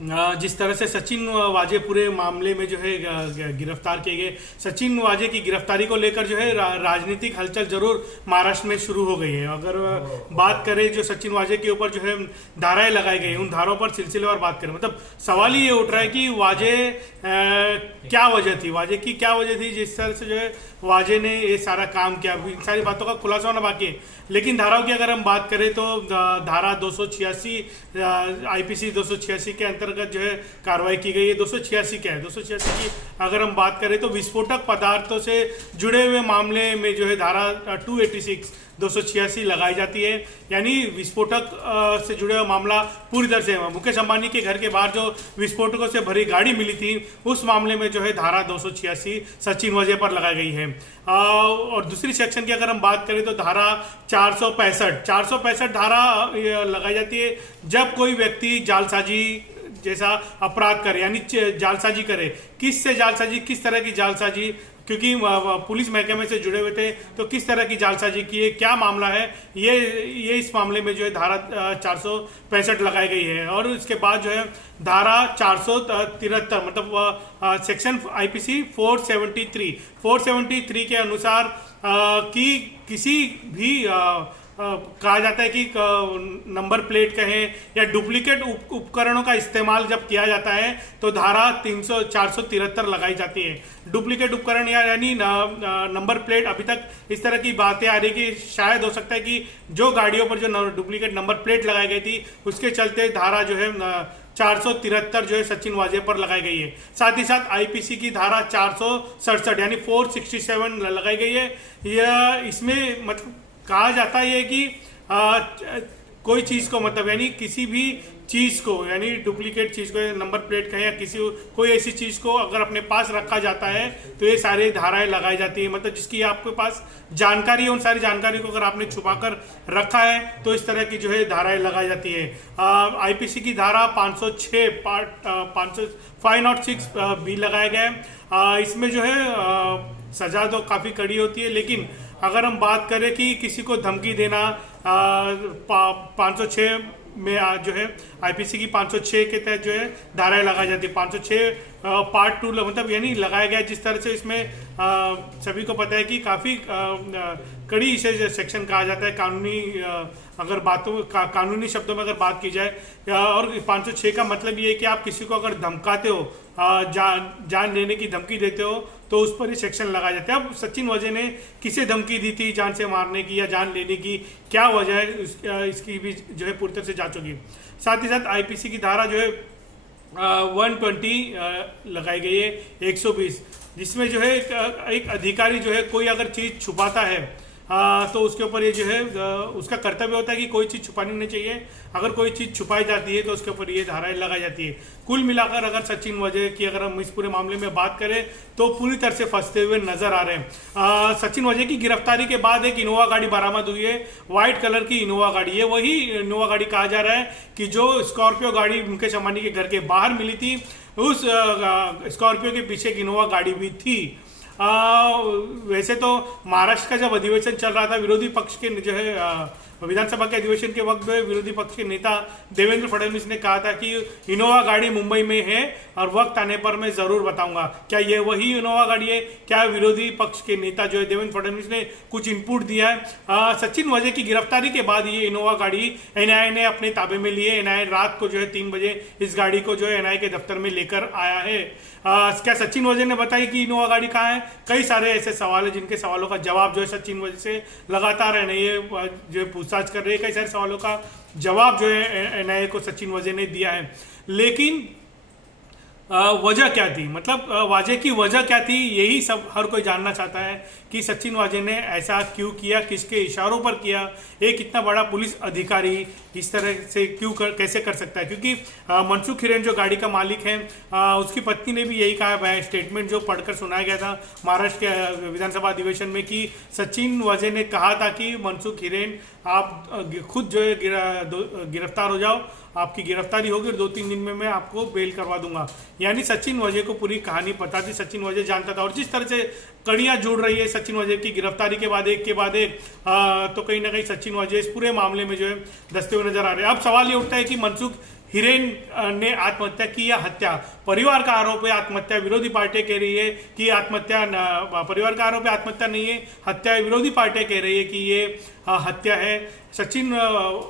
जिस तरह से सचिन वाजे पूरे मामले में जो है गिरफ्तार किए गए, सचिन वाजे की गिरफ्तारी को लेकर जो है राजनीतिक हलचल जरूर महाराष्ट्र में शुरू हो गई है। अगर बात करें जो सचिन वाजे के ऊपर जो है धाराएं लगाई गई, उन धाराओं पर सिलसिलेवार बात करें, मतलब सवाल ही ये उठ रहा है कि वाजे क्या वजह थी, वाजे की क्या वजह थी जिस तरह से जो है वाजे ने ये सारा काम किया। इन सारी बातों का खुलासा होना बाकी है, लेकिन धाराओं की अगर हम बात करें तो धारा 286 आईपीसी 286 के अंतर्गत जो है कार्रवाई की गई है। 286 क्या है, 286 की अगर हम बात करें तो विस्फोटक पदार्थों से जुड़े हुए मामले में जो है धारा 286 286 लगाई जाती है। यानी विस्फोटक से जुड़ा हुआ मामला पूरी तरह से मुकेश अंबानी के घर के बाहर जो विस्फोटकों से भरी गाड़ी मिली थी, उस मामले में जो है धारा 286 सचिन वाजे पर लगाई गई है। और दूसरी सेक्शन की अगर हम बात करें तो धारा 465 धारा लगाई जाती है जब कोई व्यक्ति जालसाजी जैसा अपराध करे, यानी जालसाजी करे। किससे जालसाजी, किस तरह की जालसाजी, क्योंकि पुलिस महकमे से जुड़े हुए थे, तो किस तरह की जालसाजी की है, क्या मामला है, ये इस मामले में जो है धारा 465 लगाई गई है। और इसके बाद जो है धारा 473 मतलब सेक्शन आईपीसी 473 के अनुसार कि किसी भी कहा जाता है कि नंबर प्लेट कहें या डुप्लीकेट उपकरणों का इस्तेमाल जब किया जाता है तो धारा 473 लगाई जाती है। डुप्लीकेट उपकरण यानी नंबर प्लेट, अभी तक इस तरह की बातें आ रही कि शायद हो सकता है कि जो गाड़ियों पर जो डुप्लीकेट नंबर प्लेट लगाई गई थी उसके चलते धारा जो है 473 जो है सचिन वाजे पर लगाई गई है। साथ ही साथ आईपीसी की धारा 467 यानी 467 लगाई गई है। यह इसमें मतलब कहा जाता है कि कोई चीज़ को मतलब यानी किसी भी चीज़ को, यानी डुप्लीकेट चीज़ को, नंबर प्लेट का या किसी कोई ऐसी चीज़ को अगर अपने पास रखा जाता है तो ये सारी धाराएं लगाई जाती है। मतलब जिसकी आपके पास जानकारी है, उन सारी जानकारी को अगर आपने छुपा कर रखा है तो इस तरह की जो है धाराएं लगाई जाती है। आईपीसी की धारा 506 506 भी लगाया गया है। इसमें जो है सजा तो काफ़ी कड़ी होती है, लेकिन अगर हम बात करें कि किसी को धमकी देना 506 में जो है आईपीसी की 506 के तहत जो है धाराएं लगाई जाती है। 506 पार्ट 2 मतलब यानी लगाया गया। जिस तरह से इसमें सभी को पता है कि काफ़ी कड़ी इसे सेक्शन कहा जाता है कानूनी, अगर कानूनी शब्दों में अगर बात की जाए। और 506 का मतलब ये है कि आप किसी को अगर धमकाते हो, जान लेने की धमकी देते हो, तो उस पर ये सेक्शन लगाया जाता है। अब सचिन वाजे ने किसे धमकी दी थी, जान से मारने की या जान लेने की, क्या वजह है, इसकी भी जो है पूरी तरह से जांच होगी। साथ ही साथ आईपीसी की धारा जो है 120 लगाई गई है 120, जिसमें जो है एक अधिकारी जो है कोई अगर चीज़ छुपाता है तो उसके ऊपर ये जो है उसका कर्तव्य होता है कि कोई चीज़ छुपानी नहीं चाहिए। अगर कोई चीज़ छुपाई जाती है तो उसके ऊपर ये धाराएं लगाई जाती है। कुल मिलाकर अगर सचिन वाजे की अगर हम इस पूरे मामले में बात करें तो पूरी तरह से फंसते हुए नजर आ रहे हैं। सचिन वाजे की गिरफ्तारी के बाद एक इनोवा गाड़ी बरामद हुई है, व्हाइट कलर की इनोवा गाड़ी है। वही इनोवा गाड़ी कहा जा रहा है कि जो स्कॉर्पियो गाड़ी मुकेश अंबानी के घर के बाहर मिली थी, उस स्कॉर्पियो के पीछे एक इनोवा गाड़ी भी थी। वैसे तो महाराष्ट्र का जब अधिवेशन चल रहा था, विरोधी पक्ष के जो है विधानसभा के अधिवेशन के वक्त में विरोधी पक्ष के नेता देवेंद्र फडणवीस ने कहा था कि इनोवा गाड़ी मुंबई में है और वक्त आने पर मैं जरूर बताऊंगा। क्या ये वही इनोवा गाड़ी है? क्या विरोधी पक्ष के नेता जो है देवेंद्र फडणवीस ने कुछ इनपुट दिया है? सचिन वाजे की गिरफ्तारी के बाद ये इनोवा गाड़ी एनआईए ने अपने ताबे में लिए। एनआईए रात को जो है 3 बजे इस गाड़ी को जो है एनआईए के दफ्तर में लेकर आया है। क्या सचिन वाजे ने बताया कि इनोवा गाड़ी कहाँ है? कई सारे ऐसे सवाल है जिनके सवालों का जवाब जो है सचिन वाजे से लगातार एनआईए जो है पूछताछ कर रही है। कई सारे सवालों का जवाब जो है एनआईए को सचिन वाजे ने दिया है, लेकिन वजह क्या थी, मतलब वाजे की वजह क्या थी, यही सब हर कोई जानना चाहता है कि सचिन वाजे ने ऐसा क्यों किया, किसके इशारों पर किया। एक इतना बड़ा पुलिस अधिकारी इस तरह से कैसे कर सकता है? क्योंकि मनसुख हिरेन जो गाड़ी का मालिक है, उसकी पत्नी ने भी यही कहा, स्टेटमेंट जो पढ़कर सुनाया गया था महाराष्ट्र के विधानसभा अधिवेशन में, कि सचिन वाजे ने कहा था कि मनसुख हिरेन आप खुद जो है गिरफ्तार हो जाओ, आपकी गिरफ्तारी होगी और 2-3 दिन में मैं आपको बेल करवा दूंगा। यानी सचिन वाजे को पूरी कहानी पता थी, सचिन वाजे जानता था। और जिस तरह से कड़ियां जुड़ रही है सचिन वाजे की गिरफ्तारी के बाद एक के बाद एक, तो कहीं ना कहीं सचिन वाजे इस पूरे मामले में जो है दस्ते हुए नजर आ रहे हैं। अब सवाल ये उठता है कि मनसुख हिरेन ने आत्महत्या की या हत्या? परिवार का आरोप है आत्महत्या, विरोधी पार्टी कह रही है कि आत्महत्या, परिवार का आरोप है आत्महत्या नहीं है, हत्या है। विरोधी पार्टी कह रही है कि ये हत्या है। सचिन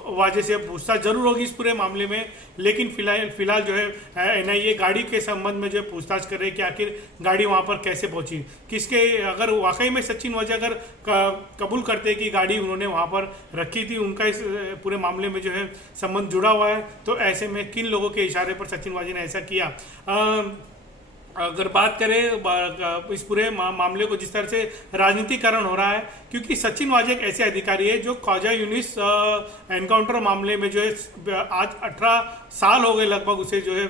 वाजे से पूछताछ जरूर होगी इस पूरे मामले में, लेकिन फिलहाल जो है एनआईए गाड़ी के संबंध में जो है पूछताछ कर रही है कि आखिर गाड़ी वहां पर कैसे पहुंची, किसके, अगर वाकई में सचिन वाजे अगर कबूल करते हैं कि गाड़ी उन्होंने वहां पर रखी थी, उनका इस पूरे मामले में जो है संबंध जुड़ा हुआ है, तो ऐसे में किन लोगों के इशारे पर सचिन वाजे ने ऐसा किया। अगर बात करें इस पूरे मामले को जिस तरह से राजनीतिकरण हो रहा है, क्योंकि सचिन वाजे एक ऐसे अधिकारी है जो ख्वाजा यूनिस एनकाउंटर मामले में जो है आज 18 साल हो गए लगभग उसे जो है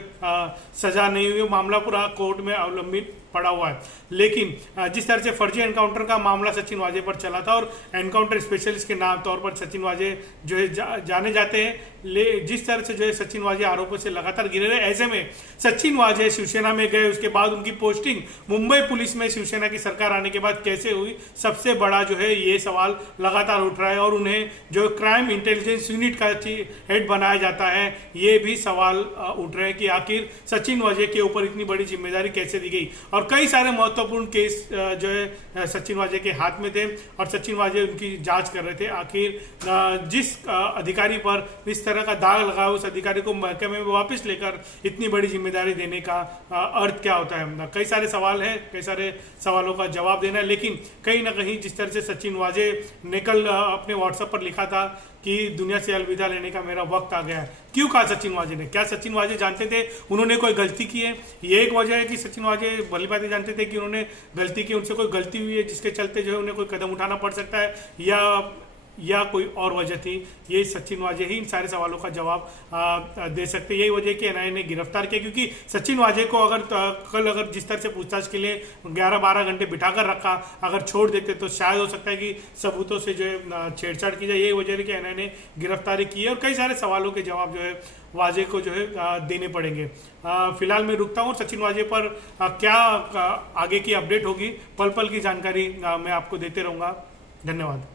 सजा नहीं हुई, मामला पूरा कोर्ट में अवलंबित पड़ा हुआ है। लेकिन जिस तरह से फर्जी एनकाउंटर का मामला सचिन वाजे पर चला था और एनकाउंटर स्पेशलिस्ट के नाम तौर पर सचिन वाजे जो है जाने जाते हैं, जिस तरह से जो है सचिन वाजे आरोपों से लगातार घिरे रहे, ऐसे में सचिन वाजे शिवसेना में गए, उसके बाद उनकी पोस्टिंग मुंबई पुलिस में शिवसेना की सरकार आने के बाद कैसे हुई, सबसे बड़ा जो है ये सवाल लगातार उठ रहा है। और उन्हें जो क्राइम इंटेलिजेंस यूनिट का हेड बनाया जाता है, ये भी सवाल उठ रहे हैं कि आखिर सचिन वाजे के ऊपर इतनी बड़ी जिम्मेदारी कैसे दी गई। और कई सारे महत्वपूर्ण केस जो है सचिन वाजे के हाथ में थे और सचिन वाजे उनकी जांच कर रहे थे। आखिर जिस अधिकारी पर इस तरह का दाग लगा, उस अधिकारी को महकमे में वापस लेकर इतनी बड़ी जिम्मेदारी देने का अर्थ क्या होता है। कई सारे सवाल हैं, कई सारे सवालों का जवाब देना है, लेकिन कहीं ना कहीं जिस तरह से सचिन वाजे ने कल अपने व्हाट्सएप पर लिखा था कि दुनिया से अलविदा लेने का मेरा वक्त आ गया है, क्यों कहा सचिन वाजे ने? क्या सचिन वाजे जानते थे उन्होंने कोई गलती की है? ये एक वजह है कि सचिन वाजे भली बातें जानते थे कि उन्होंने गलती की, उनसे कोई गलती हुई है जिसके चलते जो है उन्हें कोई कदम उठाना पड़ सकता है, या कोई और वजह थी? ये सचिन वाजे ही इन सारे सवालों का जवाब दे सकते हैं। यही वजह है कि एनआईए ने गिरफ्तार किया, क्योंकि सचिन वाजे को अगर जिस तरह से पूछताछ के लिए 11-12 घंटे बिठाकर रखा, अगर छोड़ देते तो शायद हो सकता है कि सबूतों से जो है छेड़छाड़ की जाए। यही वजह है कि एनआईए ने गिरफ्तारी की है और कई सारे सवालों के जवाब जो है वाजे को जो है देने पड़ेंगे। फिलहाल मैं रुकता हूँ। सचिन वाजे पर क्या आगे की अपडेट होगी, पल पल की जानकारी मैं आपको देते रहूँगा। धन्यवाद।